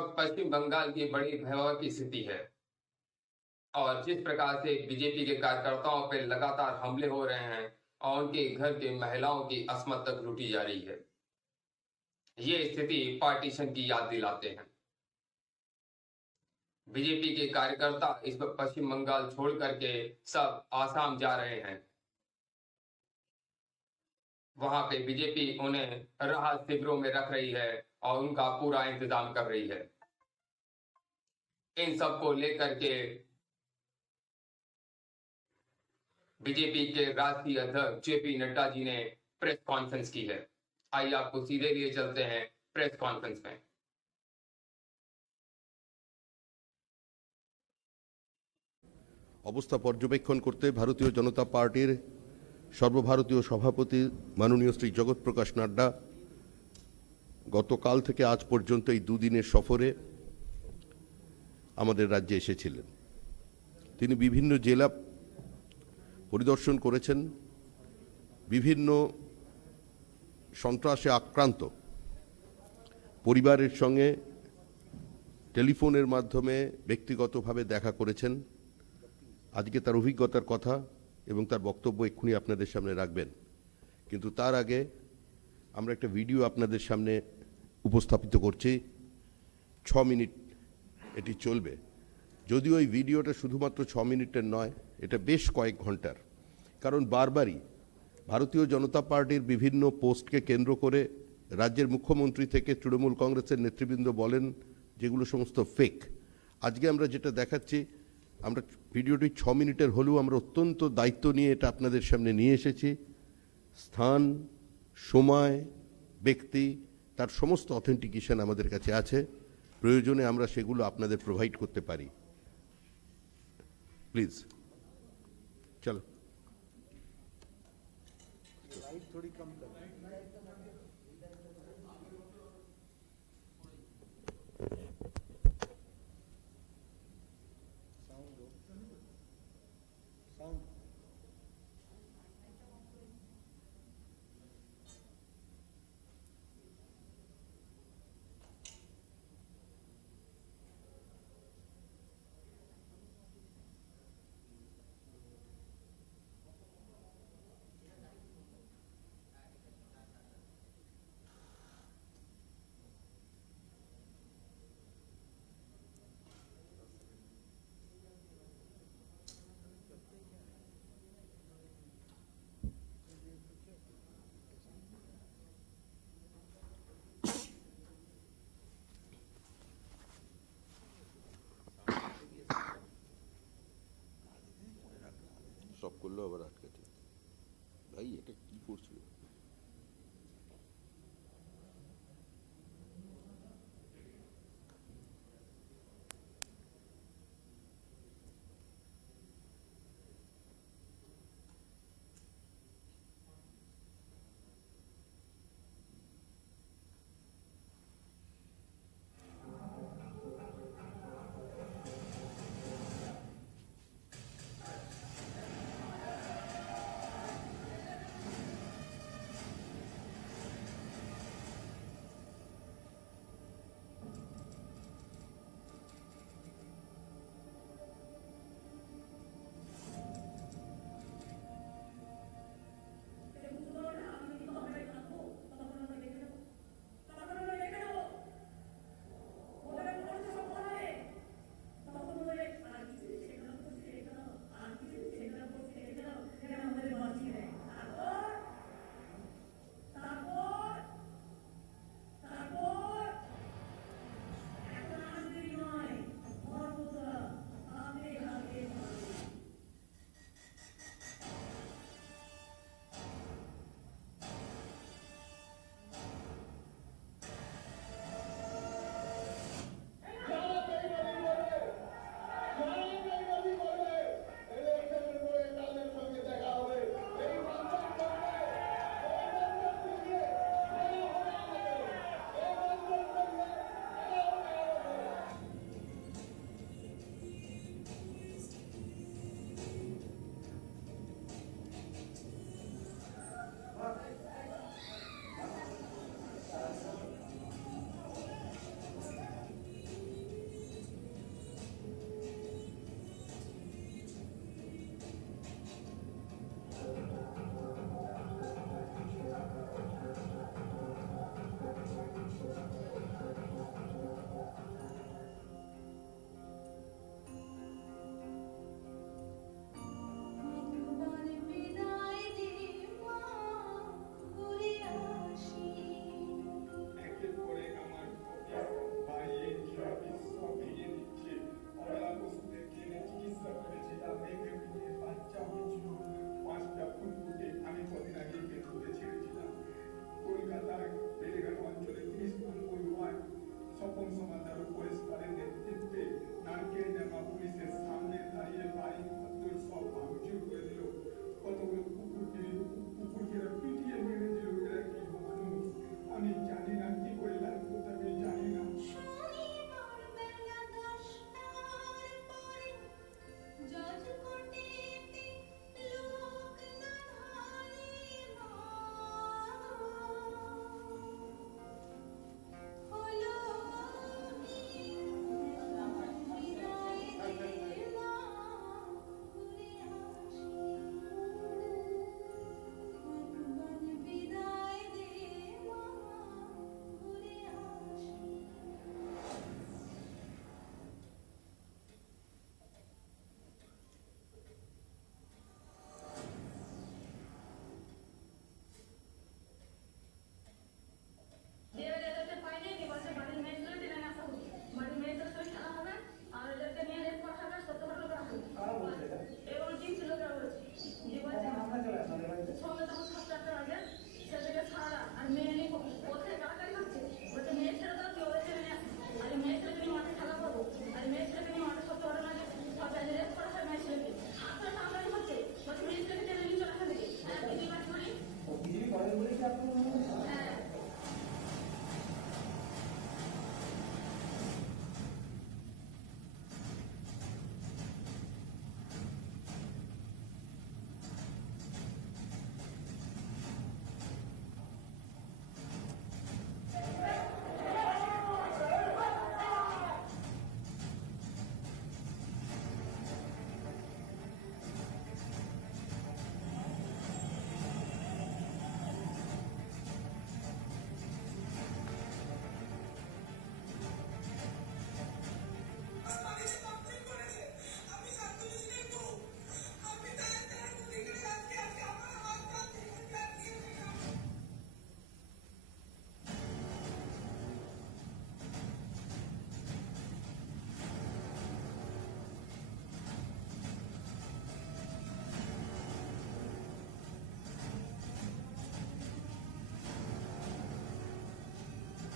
वक्त पश्चिम बंगाल की बड़ी भयावह की स्थिति है और जिस प्रकार से बीजेपी के कार्यकर्ताओं पर लगातार हमले हो रहे हैं और उनके घर की महिलाओं की असमत तक लूटी जा रही है, ये स्थिति पार्टीशन की याद दिलाते हैं। बीजेपी के कार्यकर्ता इस पर पश्चिम बंगाल छोड़ करके सब आसाम जा रहे हैं। वहां पे बीजेपी उन्हें राहत शिविरों में रख रही है और उनका पूरा इंतजाम कर रही है। इन सब को लेकर के बीजेपी के राष्ट्रीय अध्यक्ष जेपी नड्डा जी ने प्रेस कॉन्फ्रेंस की है। आइए आपको सीधे लिए चलते हैं प्रेस कॉन्फ्रेंस में। অবস্থা পর্যবেক্ষণ করতে ভারতীয় জনতা পার্টির সর্বভারতীয় সভাপতি মাননীয় শ্রী জগৎ প্রকাশ নাড্ডা গতকাল থেকে আজ পর্যন্ত এই দুদিনের সফরে আমাদের রাজ্যে এসেছিলেন। তিনি বিভিন্ন জেলা পরিদর্শন করেছেন। বিভিন্ন সন্ত্রাসে আক্রান্ত পরিবারের সঙ্গে টেলিফোনের মাধ্যমে ব্যক্তিগতভাবে দেখা করেছেন। আজকে তার অভিজ্ঞতার কথা এবং তার বক্তব্য এক্ষুনি আপনাদের সামনে রাখবেন, কিন্তু তার আগে আমরা একটা ভিডিও আপনাদের সামনে উপস্থাপিত করছি। 6 মিনিট এটি চলবে। যদিও এই ভিডিওটা শুধুমাত্র 6 মিনিটের নয়, এটা বেশ কয়েক ঘন্টার, কারণ বারবারই ভারতীয় জনতা পার্টির বিভিন্ন পোস্টকে কেন্দ্র করে রাজ্যের মুখ্যমন্ত্রী থেকে তৃণমূল কংগ্রেসের নেতৃবৃন্দ বলেন যেগুলো সমস্ত ফেক। আজকে আমরা যেটা দেখাচ্ছি, আমরা ভিডিওটি 6 মিনিটের হলেও আমরা অত্যন্ত দায়িত্ব নিয়ে এটা আপনাদের সামনে নিয়ে এসেছি। স্থান, সময়, ব্যক্তি, তার সমস্ত অথেন্টিকেশন আমাদের কাছে আছে। প্রয়োজনে আমরা সেগুলো আপনাদের প্রোভাইড করতে পারি। প্লিজ চলো। সব করলো আবার আটকাতে। ভাই এটা কি করছিল?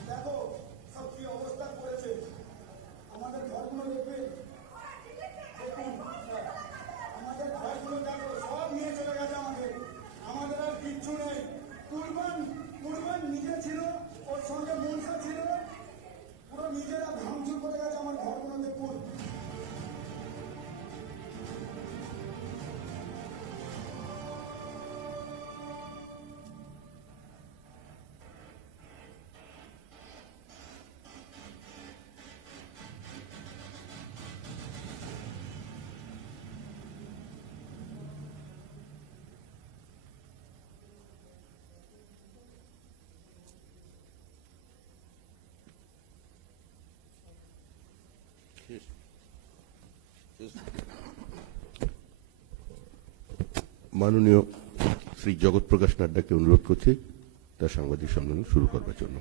দেখো সব কি অবস্থা করেছে আমাদের ঘরগুলো দেখবে আমাদের ঘরগুলো দেখো সব নিয়ে চলে গেছে আমাদের আর কিচ্ছু নেই কুরবান নিজে ছিল ওর সঙ্গে মনসা ছিল পুরো নিজেরা ভাঙচুর করে গেছে আমার ঘরগুলো দেখুন মাননীয় শ্রী জগৎ প্রকাশ নাড্ডাকে অনুরোধ করছি তার সাংবাদিক সম্মেলন শুরু করবার জন্য।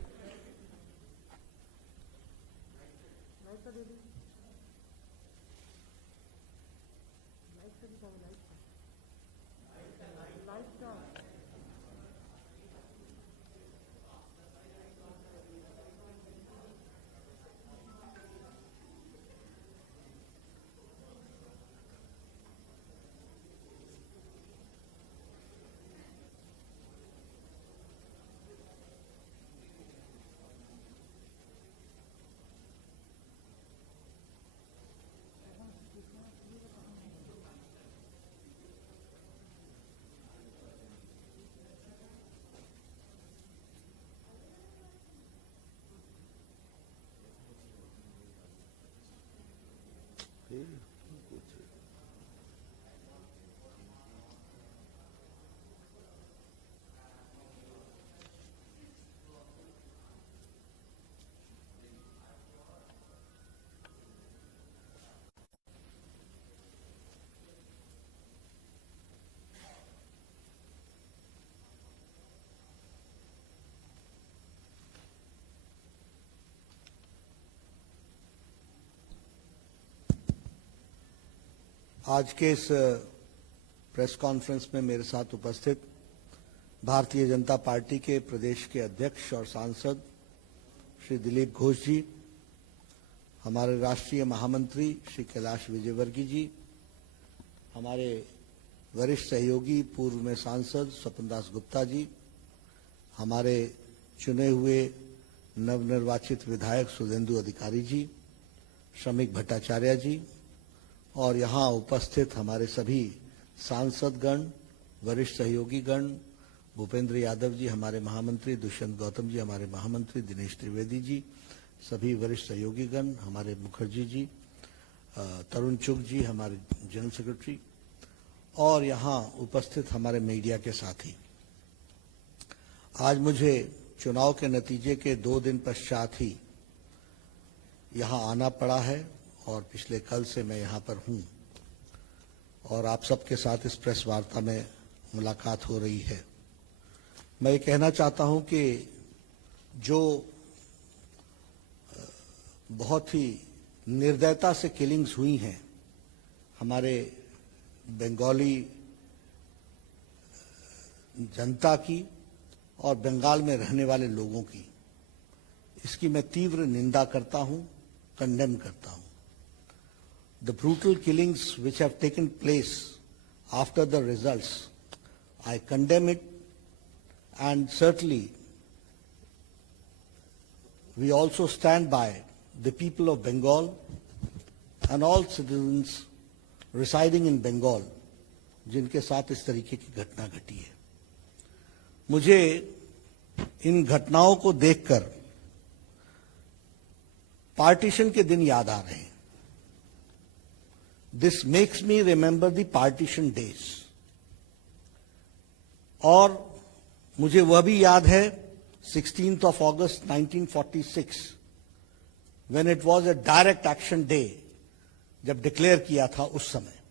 आज के इस प्रेस कॉन्फ्रेंस में मेरे साथ उपस्थित भारतीय जनता पार्टी के प्रदेश के अध्यक्ष और सांसद श्री दिलीप घोष जी, हमारे राष्ट्रीय महामंत्री श्री कैलाश विजयवर्गीय जी, हमारे वरिष्ठ सहयोगी पूर्व में सांसद स्वपन दास गुप्ता जी, हमारे चुने हुए नवनिर्वाचित विधायक सुधेंदु अधिकारी जी, श्रमिक भट्टाचार्य जी और यहाँ उपस्थित हमारे सभी सांसदगण, वरिष्ठ सहयोगी गण, भूपेंद्र यादव जी हमारे महामंत्री, दुष्यंत गौतम जी हमारे महामंत्री, दिनेश त्रिवेदी जी, सभी वरिष्ठ सहयोगी गण, हमारे मुखर्जी जी, तरुण चुग जी हमारे जनरल सेक्रेटरी और यहाँ उपस्थित हमारे मीडिया के साथी। आज मुझे चुनाव के नतीजे के 2 दिन पश्चात ही यहाँ आना पड़ा है और पिछले कल से मैं यहाँ पर हूँ और आप सबके साथ इस प्रेस वार्ता में मुलाकात हो रही है। मैं ये कहना चाहता हूँ कि जो बहुत ही निर्दयता से किलिंग्स हुई हैं हमारे बंगाली जनता की और बंगाल में रहने वाले लोगों की, इसकी मैं तीव्र निंदा करता हूं, कंडेम करता हूं। The brutal killings which have taken place after the results, I condemn it and certainly we also stand by the people of Bengal and all citizens residing in Bengal जिनके साथ इस तरीके की घटना घटी है। मुझे इन घटनाओं को देखकर पार्टीशन के दिन याद आ रहे हैं। This makes me remember the partition days. और मुझे वह भी याद है 16th of August 1946 when it was a direct action day, जब डिक्लेयर किया था उस समय।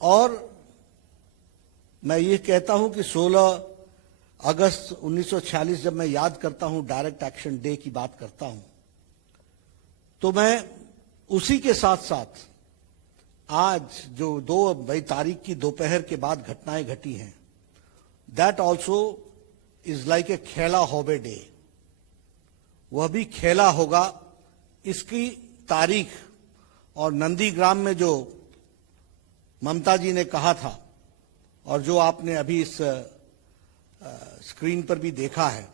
और मैं ये कहता हूं कि 16 अगस्त 1946 जब मैं याद करता हूं, डायरेक्ट एक्शन डे की बात करता हूं, तो मैं उसी के साथ साथ आज जो 2 तारीख की दोपहर के बाद घटनाएं घटी हैं, that also is like a खेला होबे डे। वह भी खेला होगा। इसकी तारीख और नंदीग्राम में जो ममता जी ने कहा था और जो आपने अभी इस स्क्रीन पर भी देखा है,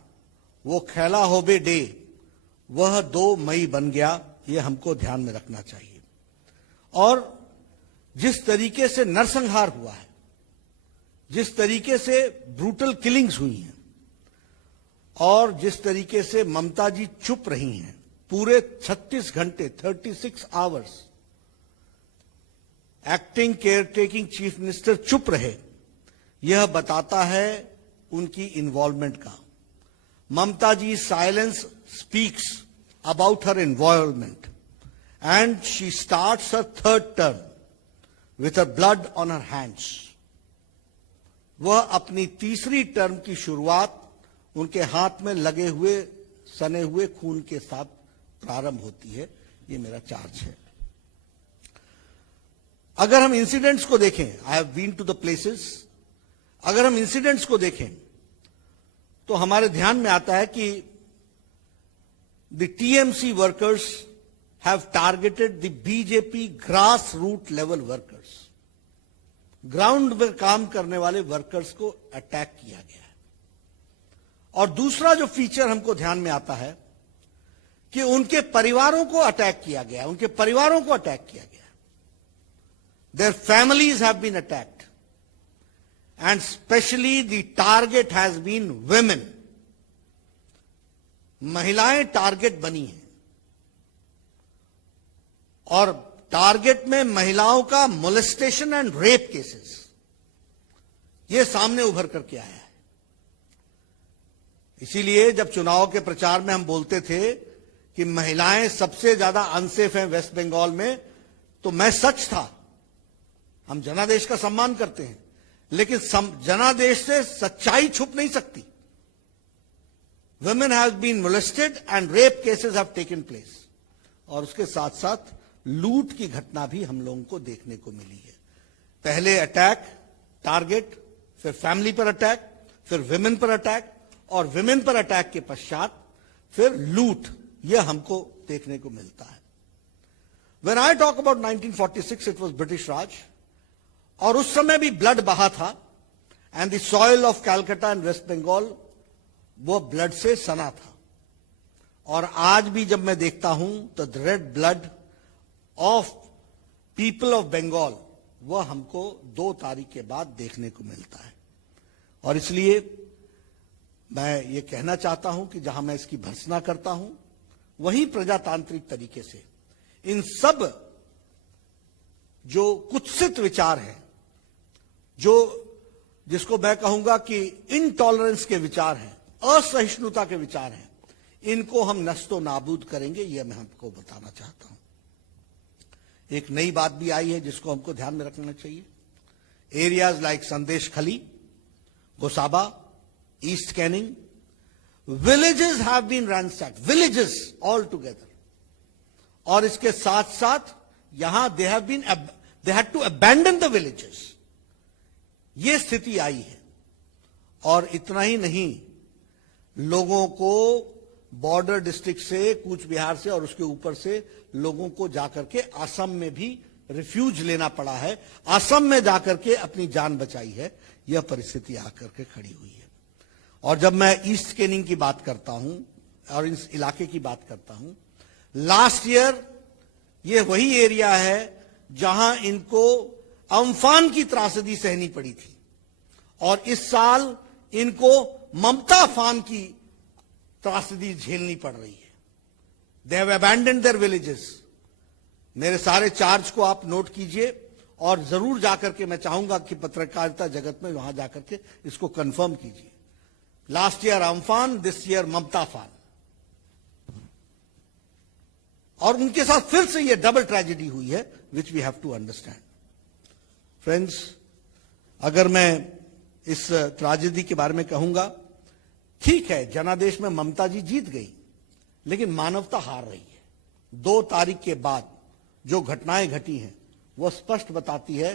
वो खेला होबे डे वह 2 मई बन गया। ये हमको ध्यान में रखना चाहिए। और जिस तरीके से नरसंहार हुआ है, जिस तरीके से ब्रूटल किलिंग्स हुई हैं और जिस तरीके से ममता जी चुप रही हैं, पूरे 36 घंटे 36 hours acting care taking chief minister चुप रहे, यह बताता है उनकी इन्वॉल्वमेंट का। Mamata ji silence speaks about her involvement and she starts her 3rd term with her blood on her hands. वह अपनी 3री टर्म की शुरुआत उनके हाथ में लगे हुए सने हुए खून के साथ प्रारंभ होती है। ये मेरा चार्ज है। अगर हम इंसिडेंट्स को देखें, I have been to the places, अगर हम इंसिडेंट्स को देखें तो हमारे ध्यान में आता है कि the TMC workers have targeted the BJP grass root level workers. Ground में काम करने वाले वर्कर्स को अटैक किया गया है। और दूसरा जो फीचर हमको ध्यान में आता है कि उनके परिवारों को अटैक किया गया, उनके परिवारों को अटैक किया गया। Their families have been attacked, and especially the target has been women. महिलाएं टारगेट बनी हैं और टारगेट में महिलाओं का मोलेस्टेशन एंड रेप केसेस ये सामने उभर करके आया है। इसीलिए जब चुनाव के प्रचार में हम बोलते थे कि महिलाएं सबसे ज्यादा अनसेफ हैं वेस्ट बंगाल में, तो मैं सच था। हम जनादेश का सम्मान करते हैं, लेकिन जनादेश से सच्चाई छुप नहीं सकती। Women have been molested and rape cases have taken place. और उसके साथ साथ लूट की घटना भी हम लोगों को देखने को मिली है। पहले अटैक, टारगेट, फिर फैमिली पर अटैक, फिर विमेन पर अटैक, और विमेन पर अटैक के पश्चात फिर लूट, यह हमको देखने को मिलता है। When I talk about 1946, it was British Raj. और उस समय भी ब्लड बहा था, and the soil of Calcutta and West Bengal वो ब्लड से सना था। और आज भी जब मैं देखता हूं तो the red blood of people of Bengal वह हमको 2 तारीख के बाद देखने को मिलता है। और इसलिए मैं ये कहना चाहता हूं कि जहां मैं इसकी भर्त्सना करता हूं, वहीं प्रजातांत्रिक तरीके से इन सब जो कुत्सित विचार हैं, जिसको मैं कहूंगा कि इनटॉलरेंस के विचार हैं, असहिष्णुता के विचार हैं, इनको हम नस्तो नाबूद करेंगे, यह मैं हमको बताना चाहता हूं। एक नई बात भी आई है जिसको हमको ध्यान में रखना चाहिए। Areas like Sandeshkhali, Gosaba, east Canning, villages have been ransacked, villages all together. और इसके साथ साथ यहां they had to abandon the villages. ये स्थिति आई है। और इतना ही नहीं, लोगों को बॉर्डर डिस्ट्रिक्ट से, कूच बिहार से और उसके ऊपर से लोगों को जाकर के असम में भी रिफ्यूज लेना पड़ा है, असम में जाकर के अपनी जान बचाई है। यह परिस्थिति आकर के खड़ी हुई है। और जब मैं ईस्ट कैनिंग की बात करता हूं और इस इलाके की बात करता हूं, लास्ट ईयर ये वही एरिया है जहां इनको अम्फान की त्रासदी सहनी पड़ी थी, और इस साल इनको ममता फान की त्रासदी झेलनी पड़ रही है। They have abandoned their villages. मेरे सारे चार्ज को आप नोट कीजिए और जरूर जाकर के, मैं चाहूंगा कि पत्रकारिता जगत में वहां जाकर के इसको कंफर्म कीजिए। Last year Amphan, this year Mamata फान, और उनके साथ फिर से ये डबल ट्रेजेडी हुई है, which we have to understand. Friends, अगर मैं इस ट्रेजेडी के बारे में कहूंगा, ठीक है, जनादेश में ममता जी जीत गई, लेकिन मानवता हार रही है। 2 तारीख के बाद जो घटनाएं घटी हैं वो स्पष्ट बताती है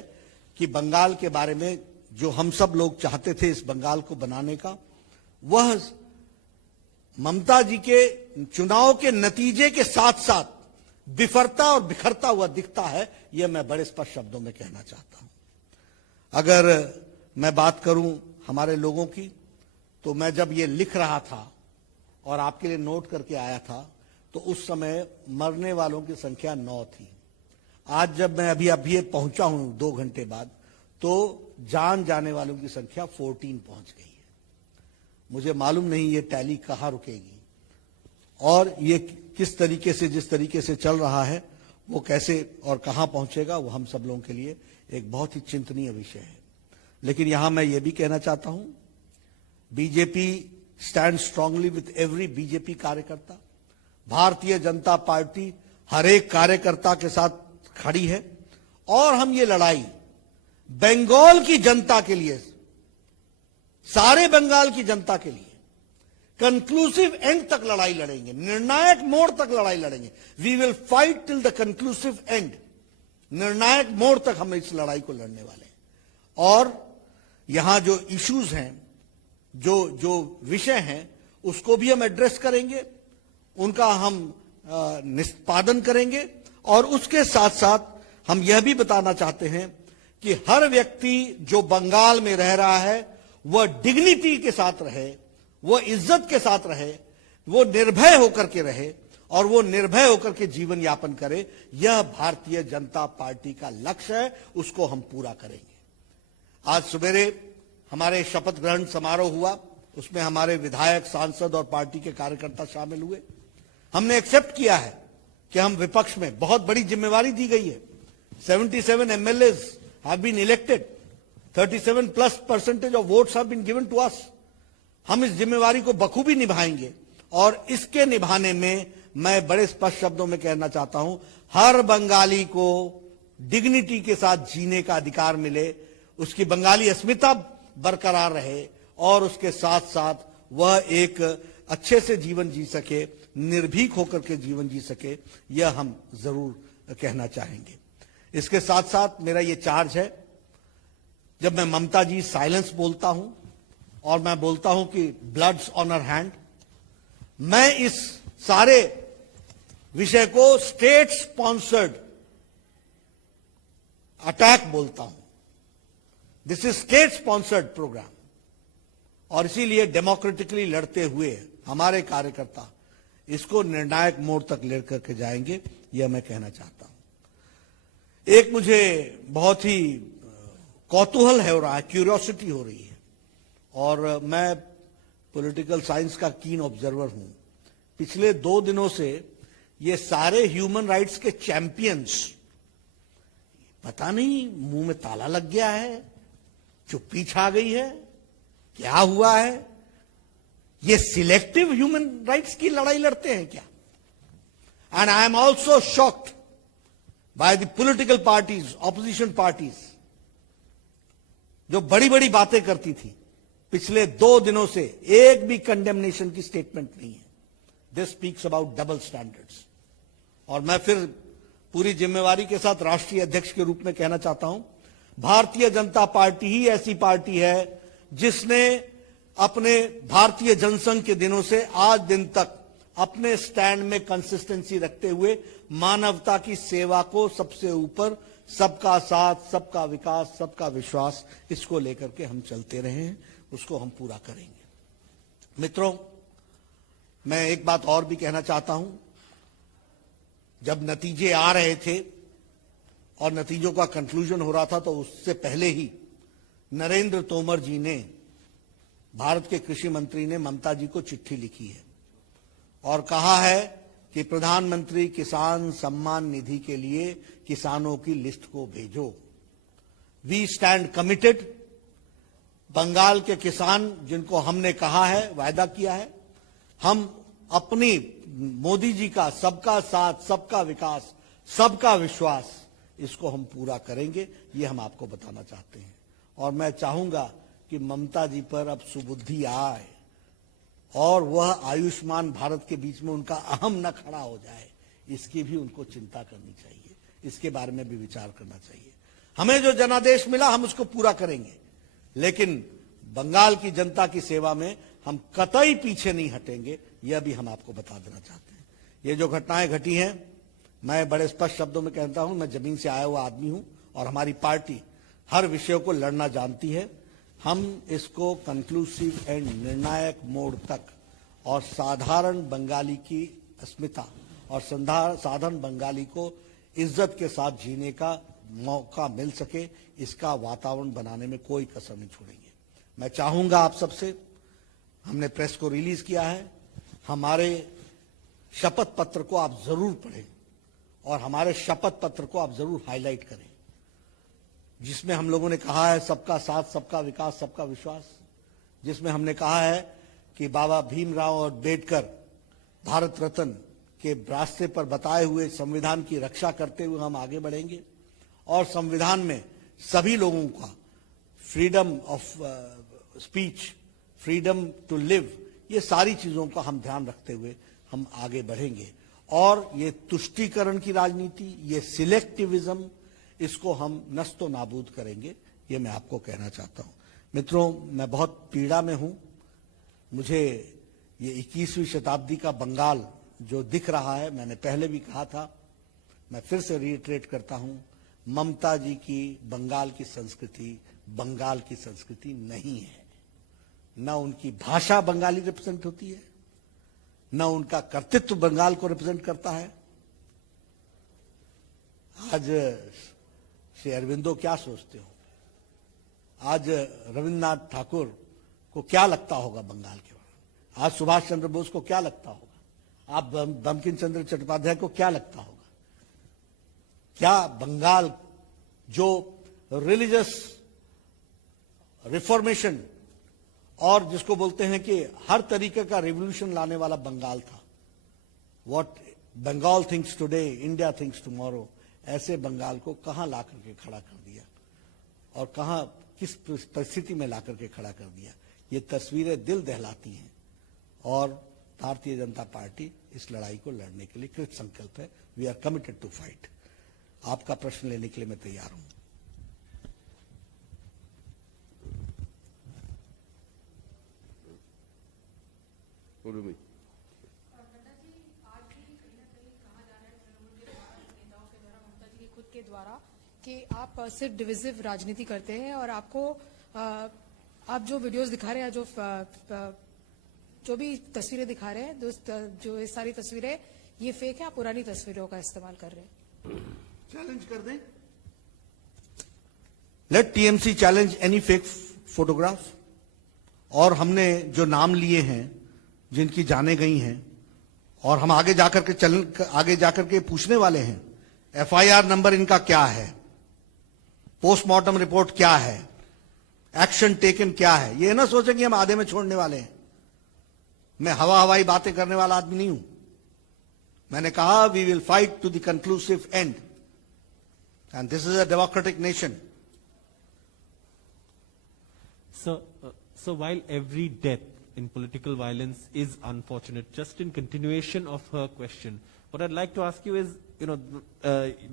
कि बंगाल के बारे में जो हम सब लोग चाहते थे इस बंगाल को बनाने का, वह ममता जी के चुनाव के नतीजे के साथ साथ बिफरता और बिखरता हुआ दिखता है। यह मैं बड़े स्पष्ट शब्दों में कहना चाहता हूं। अगर मैं बात करूं हमारे लोगों की, तो मैं जब ये लिख रहा था और आपके लिए नोट करके आया था, तो उस समय मरने वालों की संख्या 9 थी। आज जब मैं अभी पहुंचा हूं 2 घंटे बाद, तो जान जाने वालों की संख्या 14 पहुंच गई है। मुझे मालूम नहीं ये टैली कहां रुकेगी और ये किस तरीके से, जिस तरीके से चल रहा है, वो कैसे और कहां पहुंचेगा, वो हम सब लोगों के लिए एक बहुत ही चिंतनीय विषय है। लेकिन यहां मैं ये भी कहना चाहता हूं, BJP stand strongly with every BJP कार्यकर्ता। भारतीय जनता पार्टी हर एक कार्यकर्ता के साथ खड़ी है, और हम ये लड़ाई बंगाल की जनता के लिए, सारे बंगाल की जनता के लिए कंक्लूसिव एंड तक लड़ाई लड़ेंगे, निर्णायक मोड़ तक लड़ाई लड़ेंगे। We will fight till the conclusive end. निर्णायक मोड़ तक हम इस लड़ाई को लड़ने वाले हैं। और यहां जो इश्यूज हैं, जो विषय हैं, उसको भी हम एड्रेस करेंगे, उनका हम निष्पादन करेंगे। और उसके साथ साथ हम यह भी बताना चाहते हैं कि हर व्यक्ति जो बंगाल में रह रहा है वह डिग्निटी के साथ रहे, वह इज्जत के साथ रहे, वो निर्भय होकर के रहे, और वो निर्भय होकर के जीवन यापन करे। यह भारतीय जनता पार्टी का लक्ष्य है, उसको हम पूरा करेंगे। आज सवेरे हमारे शपथ ग्रहण समारोह हुआ, उसमें हमारे विधायक, सांसद और पार्टी के कार्यकर्ता शामिल हुए। हमने एक्सेप्ट किया है कि हम विपक्ष में, बहुत बड़ी जिम्मेवारी दी गई है। 77 MLAs have been elected, 37+% of votes have been given to us। हम इस जिम्मेवारी को बखूबी निभाएंगे, और इसके निभाने में मैं बड़े स्पष्ट शब्दों में कहना चाहता हूं, हर बंगाली को डिग्निटी के साथ जीने का अधिकार मिले, उसकी बंगाली अस्मिता बरकरार रहे, और उसके साथ साथ वह एक अच्छे से जीवन जी सके, निर्भीक होकर के जीवन जी सके। यह हम जरूर कहना चाहेंगे। इसके साथ साथ मेरा यह चार्ज है, जब मैं ममता जी साइलेंस बोलता हूं और मैं बोलता हूं कि ब्लड्स ऑन हर हैंड, मैं इस सारे विषय को स्टेट स्पॉन्सर्ड अटैक बोलता हूं। This is state sponsored programme, और इसीलिए डेमोक्रेटिकली लड़ते हुए हमारे कार्यकर्ता इसको निर्णायक मोड़ तक लेकर के जाएंगे, यह मैं कहना चाहता हूं। एक मुझे बहुत ही कौतूहल हो रहा है, क्यूरियोसिटी हो रही है, और मैं पॉलिटिकल साइंस का कीन ऑब्जर्वर हूं। पिछले 2 दिनों से ये सारे ह्यूमन राइट्स के चैंपियंस, पता नहीं मुंह में ताला लग गया है, चुप्पी छा गई है, क्या हुआ है, ये सिलेक्टिव ह्यूमन राइट्स की लड़ाई लड़ते हैं क्या? And I am also shocked by the political parties, opposition parties, जो बड़ी बड़ी बातें करती थी, पिछले 2 दिनों से एक भी कंडेमनेशन की स्टेटमेंट नहीं है। This speaks about double standards. और मैं फिर पूरी जिम्मेवारी के साथ राष्ट्रीय अध्यक्ष के रूप में कहना चाहता हूं, भारतीय जनता पार्टी ही ऐसी पार्टी है जिसने अपने भारतीय जनसंघ के दिनों से आज दिन तक अपने स्टैंड में कंसिस्टेंसी रखते हुए मानवता की सेवा को सबसे ऊपर सबका साथ, सबका विकास, सबका विश्वास, इसको लेकर के हम चलते रहे हैं, उसको हम पूरा करेंगे। मित्रों, मैं एक बात और भी कहना चाहता हूं। जब नतीजे आ रहे थे और नतीजों का कंक्लूजन हो रहा था, तो उससे पहले ही नरेंद्र तोमर जी ने, भारत के कृषि मंत्री ने ममता जी को चिट्ठी लिखी है और कहा है कि प्रधानमंत्री किसान सम्मान निधि के लिए किसानों की लिस्ट को भेजो। We stand committed. बंगाल के किसान जिनको हमने कहा है, वायदा किया है, हम अपनी मोदी जी का सबका साथ, सबका विकास, सबका विश्वास, इसको हम पूरा करेंगे, ये हम आपको बताना चाहते हैं। और मैं चाहूंगा कि ममता जी पर अब सुबुद्धि आए और वह आयुष्मान भारत के बीच में उनका अहम न खड़ा हो जाए, इसकी भी उनको चिंता करनी चाहिए, इसके बारे में भी विचार करना चाहिए। हमें जो जनादेश मिला हम उसको पूरा करेंगे, लेकिन बंगाल की जनता की सेवा में हम कतई पीछे नहीं हटेंगे, यह भी हम आपको बता देना चाहते हैं। ये जो घटनाएं घटी हैं, मैं बड़े स्पष्ट शब्दों में कहता हूं, मैं जमीन से आया हुआ आदमी हूं और हमारी पार्टी हर विषय को लड़ना जानती है। हम इसको कंक्लूसिव एंड निर्णायक मोड़ तक और साधारण बंगाली की अस्मिता और साधारण बंगाली को इज्जत के साथ जीने का मौका मिल सके, इसका वातावरण बनाने में कोई कसर नहीं छोड़ेंगे। मैं चाहूंगा आप सबसे, हमने प्रेस को रिलीज किया है, हमारे शपथ पत्र को आप जरूर पढ़ें और हमारे शपथ पत्र को आप जरूर हाईलाइट करें, जिसमें हम लोगों ने कहा है सबका साथ, सबका विकास, सबका विश्वास, जिसमें हमने कहा है कि बाबा भीमराव अम्बेडकर भारत रत्न के रास्ते पर बताए हुए संविधान की रक्षा करते हुए हम आगे बढ़ेंगे और संविधान में सभी लोगों का freedom of speech, freedom to live, ये सारी चीजों का हम ध्यान रखते हुए हम आगे बढ़ेंगे। और ये तुष्टीकरण की राजनीति, ये सिलेक्टिविज्म, इसको हम नस्तो नाबूद करेंगे, ये मैं आपको कहना चाहता हूं। मित्रों, मैं बहुत पीड़ा में हूं। मुझे ये 21वीं शताब्दी का बंगाल जो दिख रहा है, मैंने पहले भी कहा था, मैं फिर से रिइटरेट करता हूं, ममता जी की बंगाल की संस्कृति बंगाल की संस्कृति नहीं है। न उनकी भाषा बंगाली रिप्रेजेंट होती है, न उनका कर्तृत्व बंगाल को रिप्रेजेंट करता है। आज श्री अरविंदो क्या सोचते हो? आज रविन्द्रनाथ ठाकुर को क्या लगता होगा बंगाल के बारे में? आज सुभाष चंद्र बोस को क्या लगता होगा? आप बंकिम चंद्र चट्टोपाध्याय को क्या लगता होगा? क्या बंगाल जो रिलीजियस रिफॉर्मेशन और जिसको बोलते हैं कि हर तरीके का रिवॉल्यूशन लाने वाला बंगाल था, what Bengal thinks today, India thinks tomorrow, ऐसे बंगाल को कहां ला करके खड़ा कर दिया और कहां किस परिस्थिति में ला करके खड़ा कर दिया, ये तस्वीरें दिल दहलाती हैं। और भारतीय जनता पार्टी इस लड़ाई को लड़ने के लिए कृत संकल्प है। We are committed to fight. आपका प्रश्न लेने के लिए मैं तैयार हूं। उर्मी, खुद के द्वारा कि आप सिर्फ डिविजिव राजनीति करते हैं और आपको आप जो वीडियोस दिखा रहे हैं, जो भी तस्वीरें दिखा रहे हैं, जो ये सारी तस्वीरें ये फेक है, आप पुरानी तस्वीरों का इस्तेमाल कर रहे हैं। चैलेंज कर दें, let TMC challenge any fake photograph. और हमने जो नाम लिए हैं, जिनकी जाने गई हैं, और हम आगे जाकर के पूछने वाले हैं, एफआईआर नंबर इनका क्या है, पोस्टमार्टम रिपोर्ट क्या है, एक्शन टेकन क्या है। ये ना सोचें कि हम आधे में छोड़ने वाले हैं। मैं हवाई बातें करने वाला आदमी नहीं हूं। मैंने कहा we will fight to the conclusive end, and this is a democratic nation. So while every death in political violence is unfortunate, just in continuation of her question, what I'd like to ask you is,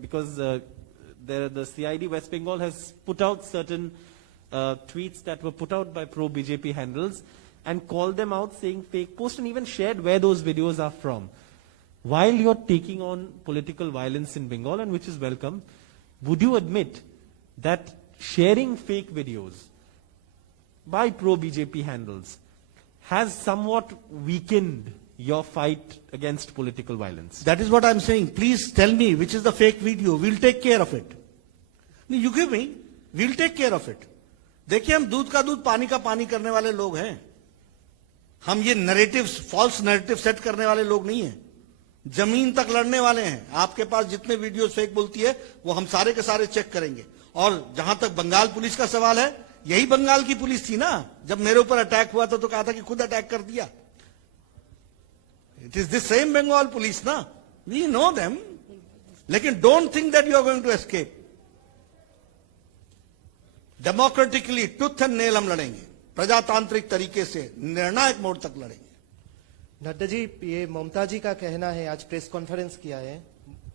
because the CID West Bengal has put out certain tweets that were put out by pro-BJP handles and called them out saying fake posts and even shared where those videos are from. While you're taking on political violence in Bengal, and which is welcome, would you admit that sharing fake videos by pro-BJP handles has somewhat weakened your fight against political violence? That is what I'm saying. Please tell me which is the fake video. We'll take care of it. No, you give me. We'll take care of it. देखिए, हम दूध का दूध पानी का पानी करने वाले लोग हैं. हम ये नैरेटिव्स, फॉल्स नैरेटिव सेट करने वाले लोग नहीं हैं. जमीन तक लड़ने वाले हैं. आपके पास जितने वीडियोस फेक बोलती है वो हम सारे के सारे चेक करेंगे. और जहां तक बंगाल पुलिस का सवाल है, यही बंगाल की पुलिस थी ना, जब मेरे ऊपर अटैक हुआ था तो कहा था कि खुद अटैक कर दिया. It is the same Bengal police ना. We know them. लेकिन don't think that you are going to escape. Democratically tooth and nail हम लड़ेंगे. प्रजातांत्रिक तरीके से निर्णायक मोड़ तक लड़ेंगे. नड्डा जी, ये ममता जी का कहना है, आज प्रेस कॉन्फ्रेंस किया है,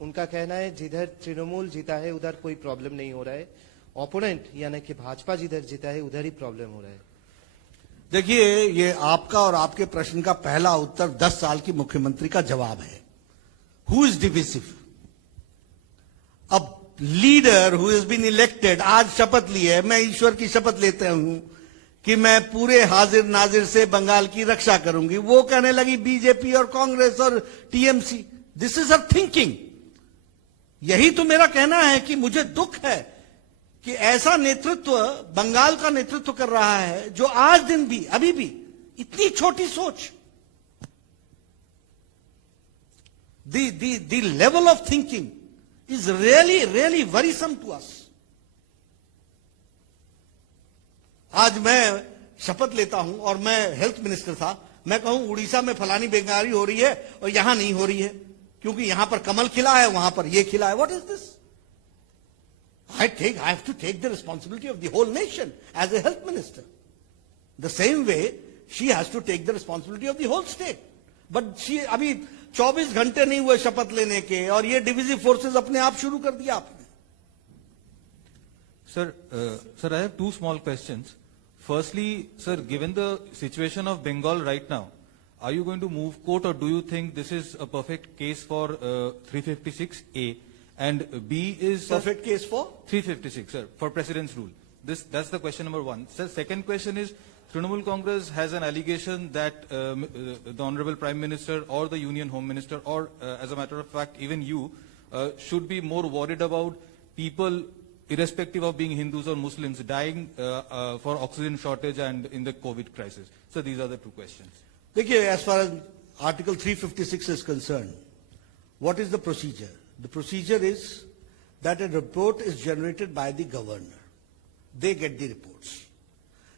उनका कहना है जिधर तृणमूल जीता है उधर कोई प्रॉब्लम नहीं हो रहा है, ओपोनेंट यानी कि भाजपा जिधर जीता है उधर ही प्रॉब्लम हो रहा है. देखिए, ये आपका और आपके प्रश्न का पहला उत्तर 10 साल की मुख्यमंत्री का जवाब है. Who is divisive? अब leader who is been elected, आज शपथ ली है, मैं ईश्वर की शपथ लेता हूं कि मैं पूरे हाजिर नाजिर से बंगाल की रक्षा करूंगी. वो कहने लगी बीजेपी और कांग्रेस और TMC. This is her thinking. यही तो मेरा कहना है कि मुझे दुख है कि ऐसा नेतृत्व बंगाल का नेतृत्व कर रहा है जो आज दिन भी, अभी भी इतनी छोटी सोच. The level of thinking is really really worrisome to us. आज मैं शपथ लेता हूं और मैं हेल्थ मिनिस्टर था, मैं कहूं उड़ीसा में फलानी बीमारी हो रही है और यहां नहीं हो रही है क्योंकि यहां पर कमल खिला है, वहां पर यह खिला है. What is this? I have to take the responsibility of the whole nation as a health minister. The same way she has to take the responsibility of the whole state. But she अभी 24 घंटे नहीं हुए शपथ लेने के और ये divisive forces अपने आप शुरू कर दिया आपने. Sir, I have two small questions. Firstly, sir, given the situation of Bengal right now, are you going to move court or do you think this is a perfect case for 356A? And B is... Perfect case for? 356, sir, for President's rule. That's the question number one. Sir, second question is, Trinamool Congress has an allegation that the Honorable Prime Minister or the Union Home Minister or, as a matter of fact, even you, should be more worried about people, irrespective of being Hindus or Muslims, dying for oxygen shortage and in the COVID crisis. So these are the two questions. देखिए, as far as Article 356 is concerned, what is the procedure? The procedure is that a report is generated by the governor. They get the reports.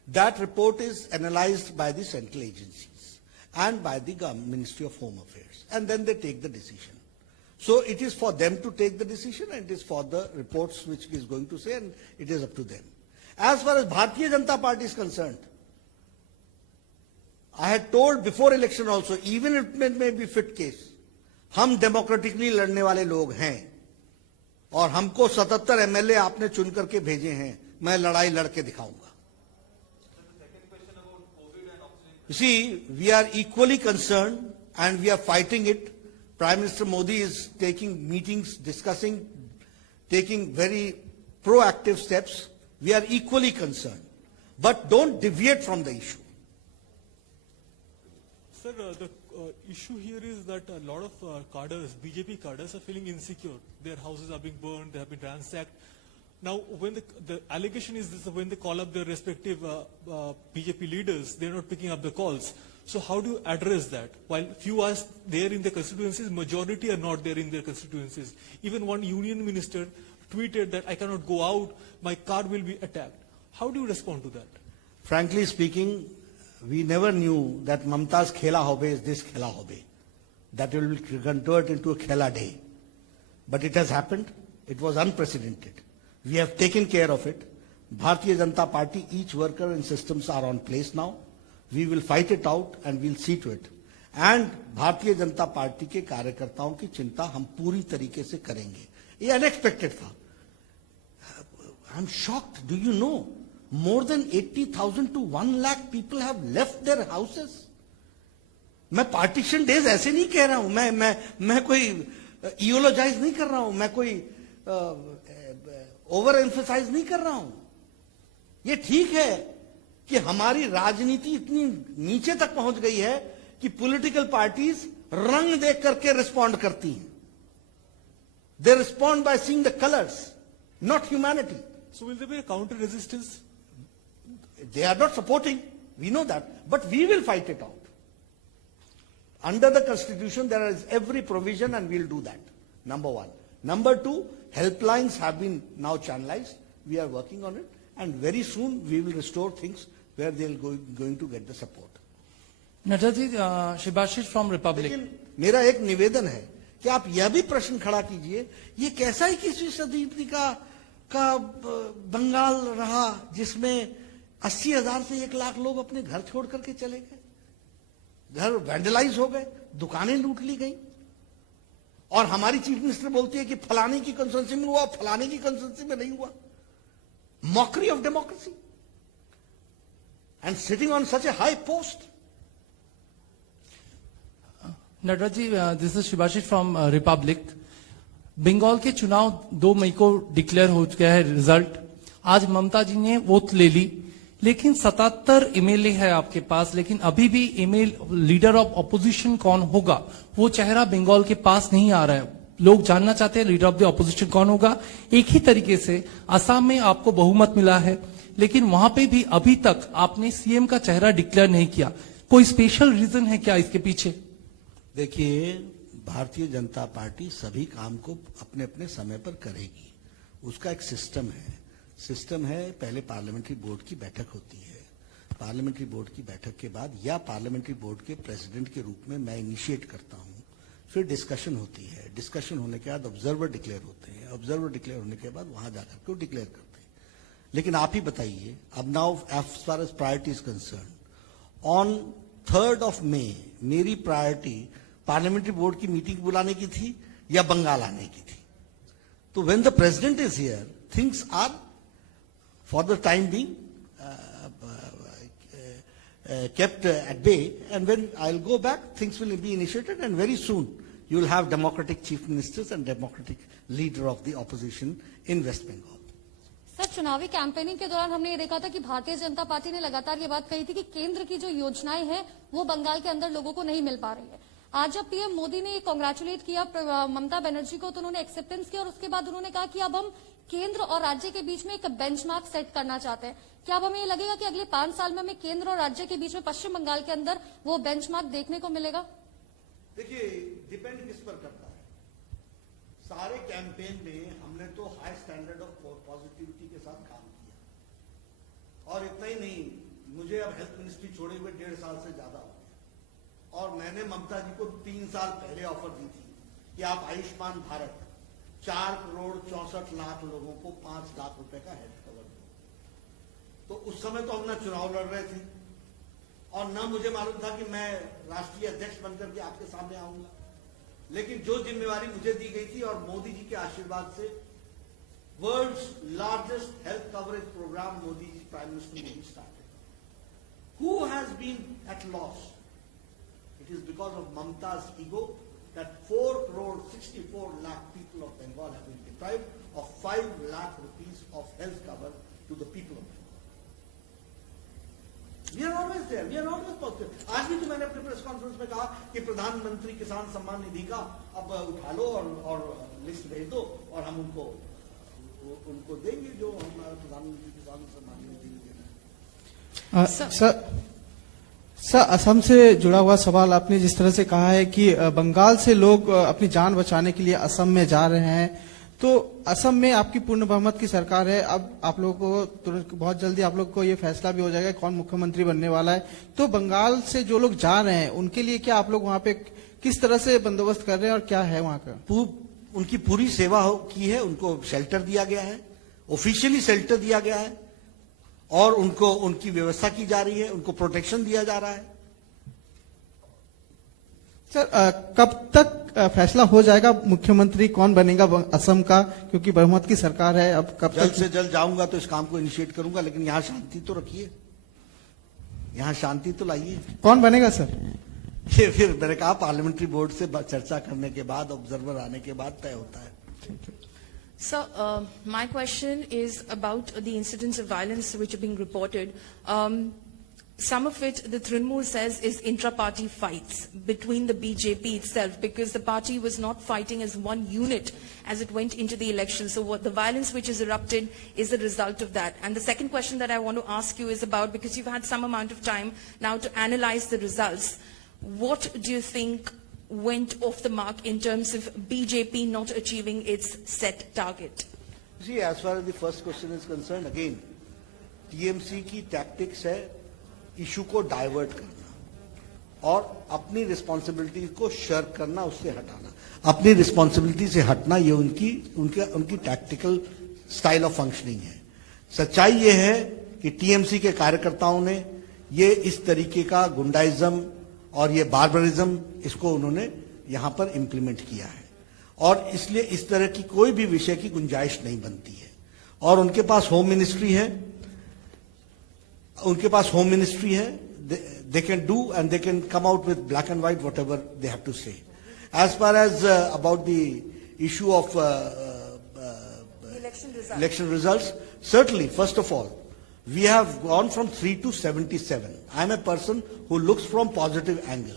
That report is analyzed by the central agencies and by the Ministry of Home Affairs. And then they take the decision. So it is for them to take the decision and it is for the reports which is going to say, and it is up to them. As far as Bharatiya Janata Party is concerned, I had told before election also, even if it may be fit case, हम democratically लड़ने वाले लोग हैं और हमको 77 MLA आपने चुन करके भेजे हैं. मैं लड़ाई लड़के दिखाऊंगा. You see, we are equally concerned and we are fighting it. Prime Minister Modi is taking meetings, discussing, taking very proactive steps. We are equally concerned. But don't deviate from the issue. Sir, the issue here is that a lot of cadres, BJP cadres, are feeling insecure. Their houses are being burned, they have been ransacked. Now, when the allegation is this, when they call up their respective BJP leaders, they're not picking up the calls. So how do you address that? While few are there in the constituencies, majority are not there in their constituencies. Even one union minister tweeted that I cannot go out, my car will be attacked. How do you respond to that? Frankly speaking, we never knew that Mamta's Khela Hobe is this Khela Hobe. That will convert into a Khela Day. But it has happened. It was unprecedented. We have taken care of it. Bharatiya Janata Party, each worker and systems are on place now. We will fight it out and we'll see to it. And Bharatiya Janata Party के कार्यकर्ताओं की चिंता हम पूरी तरीके से करेंगे. ये unexpected था. I'm shocked. Do you know? More than 80,000 to 1 lakh people have left their houses. मैं पार्टीशन डेज ऐसे नहीं कह रहा हूं. मैं कोई इयोलॉजाइज नहीं कर रहा हूं. मैं कोई ओवर एम्फेसाइज नहीं कर रहा हूं। ये ठीक है कि हमारी राजनीति इतनी नीचे तक पहुंच गई है कि पॉलिटिकल पार्टीज रंग देख करके रिस्पॉन्ड करती हैं। They respond by seeing the colours, not humanity. So will there be a counter resistance? They are not supporting, we know that, but we will fight it out. Under the constitution there is every provision and we'll do that, number one. Number two, helplines have been now channelized, we are working on it, and very soon we will restore things where they'll going to get the support. Nadda ji, Shibashish from Republic. लेकिन मेरा एक निवेदन है कि आप यह भी प्रश्न खड़ा कीजिए, ये कैसा 21वीं सदी का बंगाल रहा जिसमें 80,000 से 1 लाख लोग अपने घर छोड़ करके चले गए, घर वैंडलाइज हो गए, दुकानें लूट ली गई, और हमारी चीफ मिनिस्टर बोलती है कि फलाने की कंस्टिट्यूंसी में हुआ, फलाने की कंस्टिट्यूंसी में नहीं हुआ। Mockery of democracy and sitting on such a high post. Nadda ji, this is Shibashish from Republic. Bengal के चुनाव 2 मई को डिक्लेयर हो गया है रिजल्ट। आज ममता जी ने वोट ले ली, लेकिन 77 एमएलए है आपके पास, लेकिन अभी भी लीडर ऑफ ऑपोजिशन कौन होगा वो चेहरा बंगाल के पास नहीं आ रहा है। लोग जानना चाहते हैं लीडर ऑफ द ऑपोजिशन कौन होगा। एक ही तरीके से असम में आपको बहुमत मिला है, लेकिन वहां पे भी अभी तक आपने सीएम का चेहरा डिक्लेयर नहीं किया। कोई स्पेशल रीजन है क्या इसके पीछे? देखिए, भारतीय जनता पार्टी सभी काम को अपने अपने समय पर करेगी, उसका एक सिस्टम है। पहले पार्लियामेंट्री बोर्ड की बैठक होती है, पार्लियामेंट्री बोर्ड की बैठक के बाद या पार्लियामेंट्री बोर्ड के प्रेसिडेंट के रूप में मैं इनिशिएट करता हूं, फिर डिस्कशन होती है, डिस्कशन होने के बाद ऑब्जर्वर डिक्लेयर होते हैं, ऑब्जर्वर डिक्लेयर होने के बाद वहां जाकर के डिक्लेयर करते हैं। लेकिन आप ही बताइए, अब now as far as priority is concern, on 3rd May मेरी प्रायोरिटी पार्लियामेंट्री बोर्ड की मीटिंग बुलाने की थी या बंगाल आने की थी। तो when the president is here, things are for the time being kept at bay, and when I'll go back, things will be initiated, and very soon you will have democratic chief ministers and democratic leader of the opposition in West Bengal. Sir, चुनावी campaigning के दौरान हमने ये देखा था कि Bharatiya Janata party ने लगातार ये बात कही थी कि केंद्र की जो योजनाएं हैं वो बंगाल के अंदर लोगों को नहीं मिल पा रही है। आज जब पीएम मोदी ने कांग्रेचुलेट किया ममता बनर्जी को, तो उन्होंने एक्सेप्टेंस किया और उसके बाद उन्होंने कहा कि अब हम केंद्र और राज्य के बीच में एक बेंचमार्क सेट करना चाहते हैं। क्या अब हमें ये लगेगा कि अगले 5 साल में हमें केंद्र और राज्य के बीच में पश्चिम बंगाल के अंदर वो बेंचमार्क देखने को मिलेगा? देखिए, डिपेंड किस पर करता है। सारे कैंपेन में हमने तो हाई स्टैंडर्ड ऑफ पॉजिटिविटी के साथ काम किया, और इतना ही नहीं, मुझे अब हेल्थ मिनिस्ट्री छोड़े हुए 1.5 साल से ज्यादा हो गया, और मैंने ममता जी को 3 साल पहले ऑफर दी थी कि आप आयुष्मान भारत 4,64,00,000 लोगों को 5 लाख रुपए का हेल्थ कवर दो। तो उस समय तो हम ना चुनाव लड़ रहे थे और ना मुझे मालूम था कि मैं राष्ट्रीय अध्यक्ष बनकर के आपके सामने आऊंगा, लेकिन जो जिम्मेवारी मुझे दी गई थी और मोदी जी के आशीर्वाद से world's largest health coverage programme Modi ji, prime minister Modi started. Who has been at loss? It is because of Mamta's ego that 4,64,00,000 people of Bengal have been deprived of 5 lakh rupees of health cover to the people of Bengal. We are always there. We are always positive. आज भी तो मैंने अपने press conference में कहा कि प्रधानमंत्री किसान सम्मान निधि का अब उठा लो और लिस्ट भेज दो और हम उनको देंगे जो हमारा प्रधानमंत्री किसान सम्मान निधि देना है। सर, असम से जुड़ा हुआ सवाल, आपने जिस तरह से कहा है कि बंगाल से लोग अपनी जान बचाने के लिए असम में जा रहे हैं, तो असम में आपकी पूर्ण बहुमत की सरकार है। अब आप लोगों को तुरंत बहुत जल्दी आप लोग को ये फैसला भी हो जाएगा कौन मुख्यमंत्री बनने वाला है। तो बंगाल से जो लोग जा रहे हैं उनके लिए क्या आप लोग वहां पे किस तरह से बंदोबस्त कर रहे हैं और क्या है वहां का? उनकी पूरी सेवा की है, उनको शेल्टर दिया गया है, ऑफिशियली शेल्टर दिया गया है, और उनको उनकी व्यवस्था की जा रही है, उनको प्रोटेक्शन दिया जा रहा है। सर, कब तक फैसला हो जाएगा मुख्यमंत्री कौन बनेगा असम का, क्योंकि बहुमत की सरकार है? अब कब जल्द से जल्द जाऊंगा तो इस काम को इनिशिएट करूंगा, लेकिन यहां शांति तो रखिए, यहां शांति तो लाइए। कौन बनेगा सर? ये फिर मैंने कहा पार्लियामेंट्री बोर्ड से चर्चा करने के बाद, ऑब्जर्वर आने के बाद तय होता है। So, my question is about the incidents of violence which are being reported. Some of it, the Trinamool says, is intra-party fights between the BJP itself, because the party was not fighting as one unit as it went into the election. So what the violence which is erupted is the result of that. And the second question that I want to ask you is about, because you've had some amount of time now to analyze the results, what do you think went off the mark in terms of BJP not achieving its set target? See, as far as the first question is concerned, again, TMC की tactics है issue को divert करना और अपनी responsibility को shark करना, उससे हटाना। अपनी रिस्पॉन्सिबिलिटी से हटना ये उनकी टैक्टिकल स्टाइल ऑफ फंक्शनिंग है। सच्चाई ये है कि टीएमसी के कार्यकर्ताओं ने ये इस तरीके का गुंडाइज्म और ये बार्बरिज्म इसको उन्होंने यहां पर इंप्लीमेंट किया है और इसलिए इस तरह की कोई भी विषय की गुंजाइश नहीं बनती है। और उनके पास होम मिनिस्ट्री है, they can do and they can come out with black and white whatever they have to say. As far as about the issue of election results, certainly, first of all, we have gone from 3 to 77. I am a person who looks from positive angle.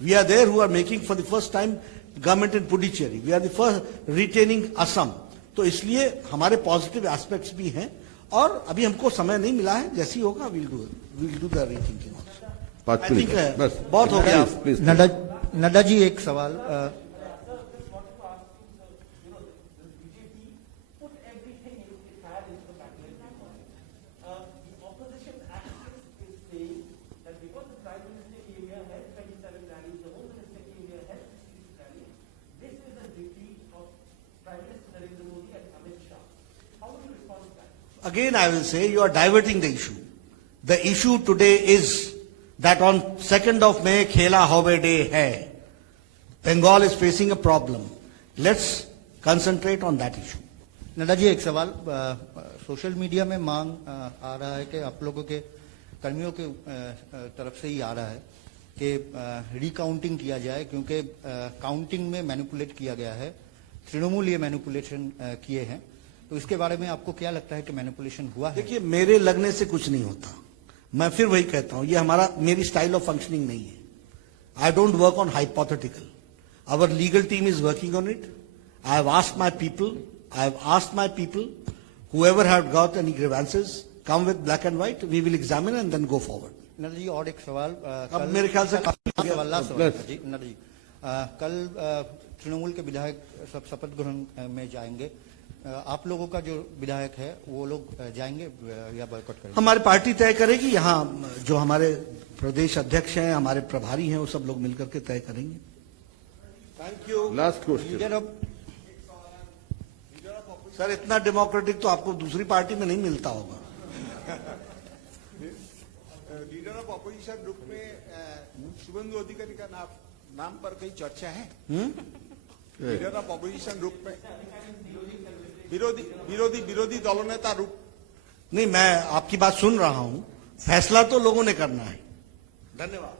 We are there who are making for the first time government in Puducherry. We are the first retaining Assam. तो इसलिए हमारे positive aspects भी हैं और अभी हमको समय नहीं मिला है, जैसे ही होगा we'll do the rethinking also. 5 minute बस, बहुत हो गया। नड्डा जी एक सवाल, Again, I will say you are diverting the issue. The issue today is that on 2nd of May, Khela Howe Day hai. Bengal is facing a problem. Let's concentrate on that issue. Nadda ji एक सवाल, social media में मांग आ रहा है कि आप लोगों के कर्मियों के तरफ से ही आ रहा है कि रिकाउंटिंग किया जाए, क्योंकि काउंटिंग में मैनिपुलेट किया गया है, तृणमूल ये मैनिपुलेशन किए हैं, तो इसके बारे में आपको क्या लगता है कि मैनिपुलेशन हुआ है? देखिए, मेरे लगने से कुछ नहीं होता। मैं फिर वही कहता हूं, ये मेरी स्टाइल ऑफ फंक्शनिंग नहीं है। I don't work on hypothetical. Our legal team is working on it. I have asked my people whoever had got any grievances, come with black and white, we will examine and then go forward. Nadda ji और एक सवाल, अब मेरे ख्याल से नड्डा जी, कल तृणमूल के विधायक सब शपथ ग्रहण में जाएंगे, आप लोगों का जो विधायक है वो लोग जाएंगे या बॉयकॉट करेंगे? हमारी पार्टी तय करेगी। यहाँ जो हमारे प्रदेश अध्यक्ष हैं, हमारे प्रभारी हैं, वो सब लोग मिलकर के तय करेंगे। Thank you. Last question sir, इतना डेमोक्रेटिक तो आपको दूसरी पार्टी में नहीं मिलता होगा। लीडर ऑफ अपोजिशन ग्रुप में शुभेंदु अधिकारी का नाम पर कई चर्चा है? लीडर ऑफ अपोजिशन ग्रुप में विरोधी दलनेता रूप? नहीं, मैं आपकी बात सुन रहा हूं, फैसला तो लोगों ने करना है। धन्यवाद।